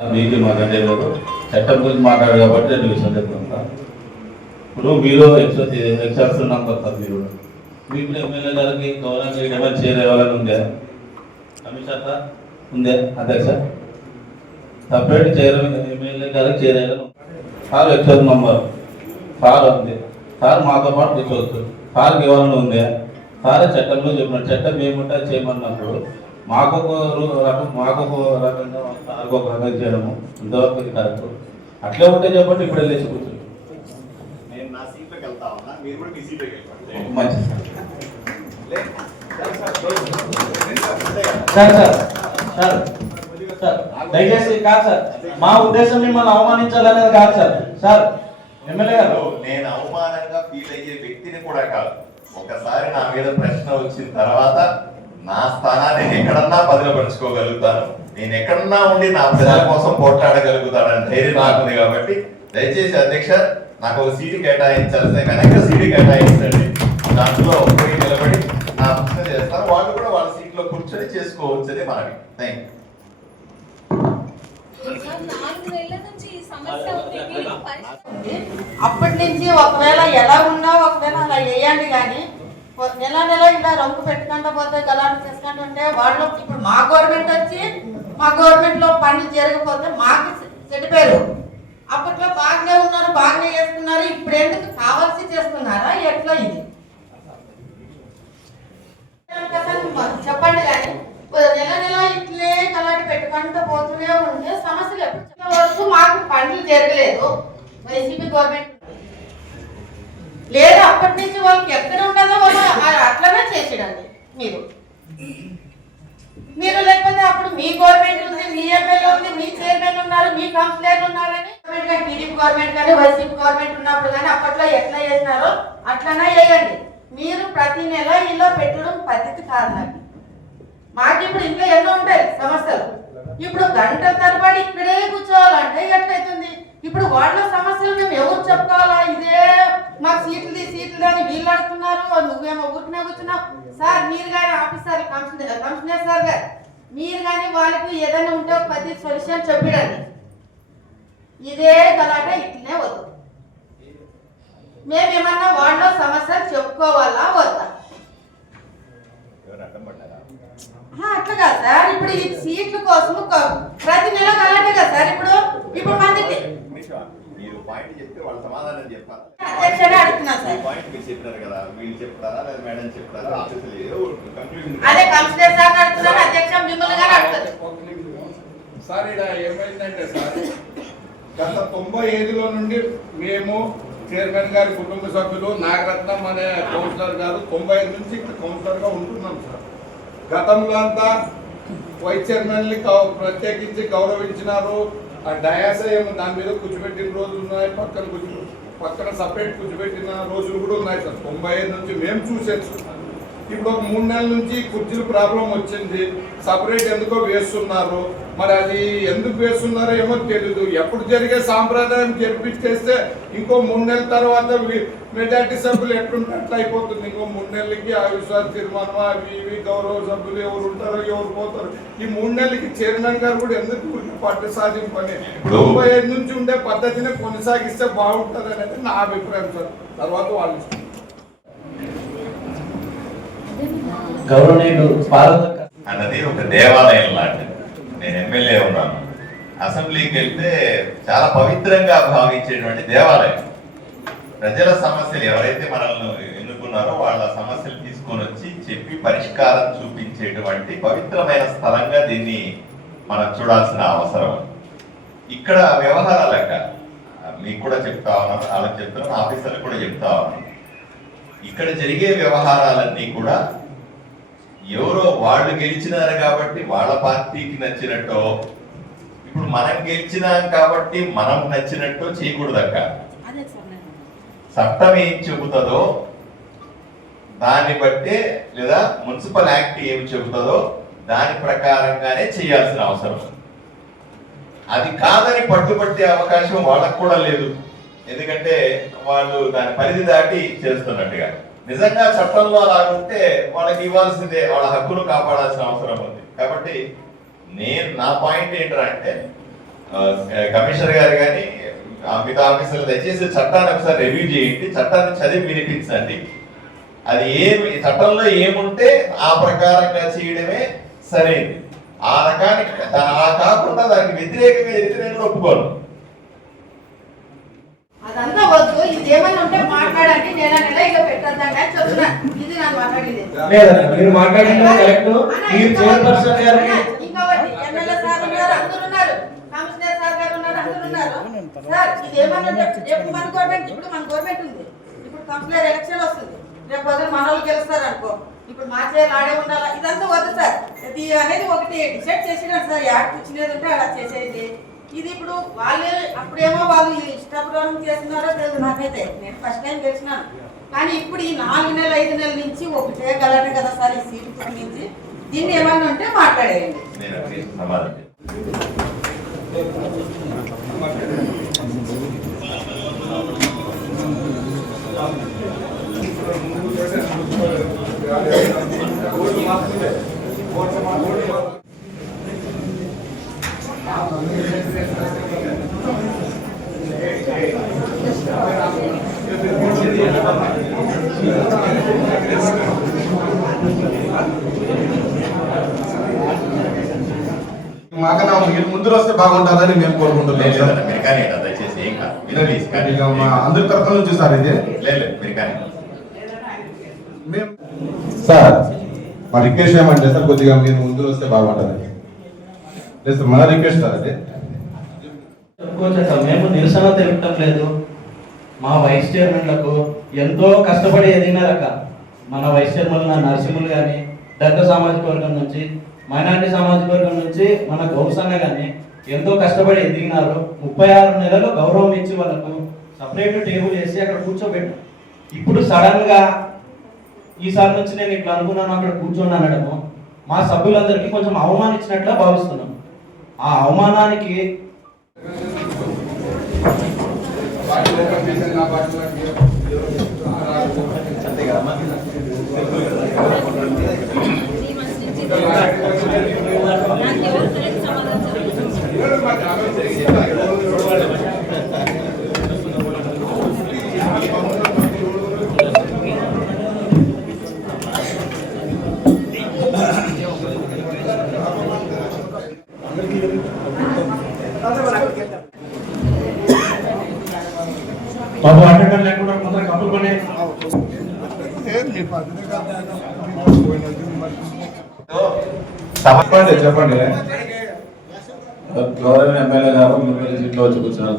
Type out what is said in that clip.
మీకు మాకంటే లేదు చట్టం గురించి మాట్లాడారు కాబట్టి రెండు విషయాలు చెప్తాను. ఇప్పుడు మీరు ఎక్సాప్షన్ ఉన్నాం కదా, మీరు మీకు ఎమ్మెల్యే గారికి గవర్నమెంట్ డిమాండ్ చేయవాలని ఉందే కమిషన్ ఉందే అధ్యక్ష సపరేట్ చైర్మన్ ఎమ్మెల్యే గారికి చేయాలని సార్ ఎక్సాప్షన్ నంబర్ సార్ ఉంది. సార్ మాతో పాటు తీసుకోవచ్చు. సార్కి ఇవ్వాలని ఉందే సారే చట్టంలో చెప్పినట్టు చట్టం ఏముంటే చేయమన్నప్పుడు మాకు రకంగా సార్కి ఒక రకంగా చేయడము ఇంతవరకు ఇది కరెక్ట్. అట్లే ఉంటే చెప్పండి. ఇప్పుడు వెళ్ళేసి కూర్చోండి. మంచిది సార్. సార్ దయచేసి కాదు సార్, మా ఉద్దేశం మిమ్మల్ని అవమానించాలనేది కాదు సార్. సార్ ఎమ్మెల్యే గారు, నేను అవమానంగా ఫీల్ అయ్యే వ్యక్తిని కూడా కాదు. ఒకసారి నా మీద ప్రశ్న వచ్చిన తర్వాత నా స్థానాన్ని ఎక్కడన్నా బదిలపరుచుకోగలుగుతాను, నేను ఎక్కడన్నా ఉండి నా ప్రజల కోసం పోట్లాడగలుగుతానని ధైర్యం నాకుంది. కాబట్టి దయచేసి అధ్యక్ష నాకు ఒక సీటు కేటాయించాల్సిన వెనక సీటు కేటాయించండి. దాంట్లో పోయి నిలబడి నా ప్రశ్న చేస్తాను. వాళ్ళు కూడా వాళ్ళ సీట్లో కూర్చొని చేసుకోవచ్చు అని మనకి. థ్యాంక్ అప్పటి నుంచి ఒకవేళ ఎలా ఉన్నా ఒకవేళ అలా వేయండి. కానీ నెల ఇలా రంగు పెట్టుకుంటూ పోతే గలాంటి చేసుకుంటూ ఉంటే వాళ్ళు ఇప్పుడు మా గవర్నమెంట్ వచ్చి మా గవర్నమెంట్ లో పనులు జరగకపోతే మాకు చెడిపోయారు. అప్పట్లో బాగానే ఉన్నారు, బాగానే చేస్తున్నారు. ఇప్పుడు ఎందుకు కావాల్సి చేస్తున్నారా ఎట్లా ఇది చెప్పండి. కానీ నెల ఇట్లే కలాంటి పెట్టుకుంటూ పోతూనే ఉంటే సమస్యలు ఎప్పుడు వరకు మాకు పనులు జరగలేదు. వైసీపీ గవర్నమెంట్ లేదా అప్పటి నుంచి వాళ్ళకి ఎక్కడ ఉండదో వాళ్ళు అట్లనే చేసేయండి. మీరు లేకపోతే అప్పుడు మీ గవర్నమెంట్ ఉంది, మీ ఎమ్మెల్యే ఉంది, మీ చైర్మన్ ఉన్నారు, మీ కౌన్సిలర్ ఉన్నారని టీడీపీ గవర్నమెంట్ కానీ వైసీపీ గవర్నమెంట్ ఉన్నప్పుడు కానీ అప్పట్లో ఎట్లా చేసినారో అట్లనే వేయండి. మీరు ప్రతి నెల ఇలా పెట్టడం పద్ధతి కాదు. మాకు ఇప్పుడు ఇంట్లో ఎన్నో ఉంటాయి సమస్యలు. ఇప్పుడు గంట తరబడి ఇక్కడే కూర్చోవాలంటే ఎట్లయితుంది? ఇప్పుడు వాళ్ళ సమస్యలు మేము ఎవరు చెప్పుకోవాలా? ఇదే మాకు సీట్లు అని వీళ్ళు అడుగుతున్నారు, నువ్వేమో ఊరికనే కూర్చున్నావు. సార్ మీరు కానీ ఆఫీసర్ కమిషనర్ సార్ గారు మీరు కానీ వాళ్ళకి ఏదైనా ఉంటే ఒక 10 సొల్యూషన్ చెప్పిడండి. ఇదే గలాట ఇట్లనే వద్దు. మేమేమన్నా వాళ్ళ సమస్యలు చెప్పుకోవాలా వద్దా? అట్లా కాదు సార్. ఇప్పుడు ఈ సీట్ల కోసం ప్రతి నెల అలాంటి కదా సార్. ఇప్పుడు మందికి అధ్యక్షుడే అడుగుతున్నా సార్. అదే కమిషనర్ సార్ అడుగుతున్నారు, అధ్యక్ష మిమ్మల్ని గారు అడుగుతారు. సార్ ఇక్కడ ఏమైందంటే సార్, గత 95లో నుండి మేము చైర్మన్ గారి కుటుంబ సభ్యులు నాగరత్నం అనే కౌన్సిలర్ గారు 95 నుంచి ఇక్కడ కౌన్సిలర్ గా ఉంటున్నాం సార్. గతంలో అంతా వైస్ చైర్మన్ని ప్రత్యేకించి గౌరవించినారు. ఆ డయాసయం దాని మీద కూర్చోబెట్టిన రోజులు ఉన్నాయి, పక్కన సపరేట్ కూర్చోబెట్టిన రోజులు కూడా ఉన్నాయి సార్. 95 నుంచి మేము చూసేది. ఇప్పుడు ఒక 3 నెలల నుంచి కుర్చీలు ప్రాబ్లం వచ్చింది. సపరేట్ ఎందుకో వేస్తున్నారు. మరి అది ఎందుకు వేస్తున్నారో ఏమో తెలీదు. ఎప్పుడు జరిగే సాంప్రదాయం జరిపించేస్తే ఇంకో 3 నెలల తర్వాత మెజార్టీ సభ్యులు ఎట్లుంటే అట్లా అయిపోతుంది. ఇంకో 3 నెలలకి అవిశ్వాస తీర్మానం అవి ఇవి గౌరవ సభ్యులు ఎవరు ఉంటారో ఎవరు పోతారు. ఈ 3 నెలలకి చైర్మన్ గారు కూడా ఎందుకు పట్టు సాధింపని 95 నుంచి ఉండే పద్ధతిని కొనసాగిస్తే బాగుంటుంది అనేది నా అభిప్రాయం సార్. తర్వాత వాళ్ళు అన్నది ఒక దేవాలయం లాంటిది. నేను ఎమ్మెల్యే ఉన్నాను, అసెంబ్లీకి వెళ్తే చాలా పవిత్రంగా భావించేటువంటి దేవాలయం. ప్రజల సమస్యలు ఎవరైతే మనల్ని ఎన్నుకున్నారో వాళ్ళ సమస్యలు తీసుకొని వచ్చి చెప్పి పరిష్కారం చూపించేటువంటి పవిత్రమైన స్థలంగా దీన్ని మనం చూడాల్సిన అవసరం. ఇక్కడ వ్యవహారాలక మీకు కూడా చెప్తా ఉన్నాను, అలా చెప్తున్నాను, ఆఫీసర్లు కూడా చెప్తా ఉన్నాను. ఇక్కడ జరిగే వ్యవహారాలన్నీ కూడా ఎవరో వాళ్ళు గెలిచినారు కాబట్టి వాళ్ళ పార్టీకి నచ్చినట్టో, ఇప్పుడు మనం గెలిచినాం కాబట్టి మనం నచ్చినట్టు చేయకూడదక్క. చట్టం ఏం చెబుతుందో దాన్ని బట్టే, లేదా మున్సిపల్ యాక్ట్ ఏం చెబుతుందో దాని ప్రకారంగానే చేయాల్సిన అవసరం. అది కాదని పట్టుబట్టే అవకాశం వాళ్ళకు కూడా లేదు. ఎందుకంటే వాళ్ళు దాని పరిధి దాటి చేస్తున్నట్టుగా. నిజంగా చట్టంలో అలాగుంటే వాళ్ళకి ఇవ్వాల్సిందే, వాళ్ళ హక్కును కాపాడాల్సిన అవసరం ఉంది. కాబట్టి నా పాయింట్ ఏంటంటే కమిషనర్ గారు కానీ మిగతా ఆఫీసర్లు దయచేసి చట్టాన్ని ఒకసారి రివ్యూ చేయండి, చట్టాన్ని చదివి వినిపించండి. అది ఏమి చట్టంలో ఏముంటే ఆ ప్రకారంగా చేయడమే సరైనది. ఆ రకానికి అలా కాకుండా దానికి వ్యతిరేకంగా జరిగితే నేను ఒప్పుకోను. అదంతా వద్దు, ఇది ఏమైనా ఉంటే మాట్లాడండి, నేను నెల ఇక పెట్టద్దాం అని చెప్తున్నా. ఇది నాకు మాట్లాడింది లేదన్న, మీరు మాట్లాడింది కరెక్ట్. మీరు చైర్పర్సన్ గారికి ఇంకొకటి ఎమ్మెల్యే సార్ ఉన్నారు, అందరూ ఉన్నారు, కమిషనర్ సార్ గారు ఉన్నారు, అందరూ ఉన్నారు. సార్ ఇది ఏమన్నా ఉంటే రేపు మన గవర్నమెంట్, ఇప్పుడు మన గవర్నమెంట్ ఉంది, ఇప్పుడు కౌన్సిలర్ ఎలక్షన్ వస్తుంది, రేపు పొద్దున మన వాళ్ళు గెలుస్తారు అనుకో, ఇప్పుడు మా చేయాలి ఆడే ఉండాలా, ఇదంతా వద్దు సార్. ఇది అనేది ఒకటి డిసైడ్ చేసినారు సార్, యాడ్ కూర్చునేది ఉంటే అలా చేసేది. ఇది ఇప్పుడు వాళ్ళు అప్పుడేమో వాళ్ళు ఇష్టపూర్వకం చేస్తున్నారో తెలియదు నాకైతే, నేను ఫస్ట్ టైం తెలిసినాను. కానీ ఇప్పుడు ఈ 4 నెలలు 5 నెలల నుంచి ఒకటే గలట కదా సార్ ఈ సీటు గురించి. దీన్ని ఏమన్నా ఉంటే మాట్లాడేయండి. నేను సమాధానం మాకన్నా మీరు ముందు వస్తే బాగుంటుందని మేము కోరుకుంటున్నాం సార్. మీరు కానీ దయచేసి ఏం కాదు, వినోదీస్ కానీ ఇక మా అందరి తరఫున నుంచి సార్ ఇది లేదు మీరు కానీ మేము సార్ మా రిక్వెస్ట్ ఏమంటే సార్ కొద్దిగా మీరు ముందు వస్తే బాగుంటుంది. లేదు సార్ మన రిక్వెస్ట్ సార్ అది. చెప్పుకోవచ్చు, మేము నిరసన తెలుపటం లేదు. మా వైస్ చైర్మన్లకు ఎంతో కష్టపడి ఎదిగినారక. మన వైస్ చైర్మన్ నరసింహులు కానీ, దళిత సామాజిక వర్గం నుంచి, మైనార్టీ సామాజిక వర్గం నుంచి మన గౌసన్న కానీ ఎంతో కష్టపడి ఎదిగినారు. 36 నెలలు గౌరవం ఇచ్చి వాళ్ళకు సపరేట్ టేబుల్ వేసి అక్కడ కూర్చోబెట్టాం. ఇప్పుడు సడన్ గా ఈసారి నుంచి నేను ఇట్లా అనుకున్నాను అక్కడ కూర్చోండి అనడము మా సభ్యులందరికీ కొంచెం అవమానించినట్లా భావిస్తున్నాం. ఆ అవమానానికి బాబు అటెండర్ లేకుండా కొంత కప్పులు పని చెప్పండి. గౌరవ ఎమ్మెల్యే గారు మిమ్మల్ని సీట్లో వచ్చి కూర్చున్నారు.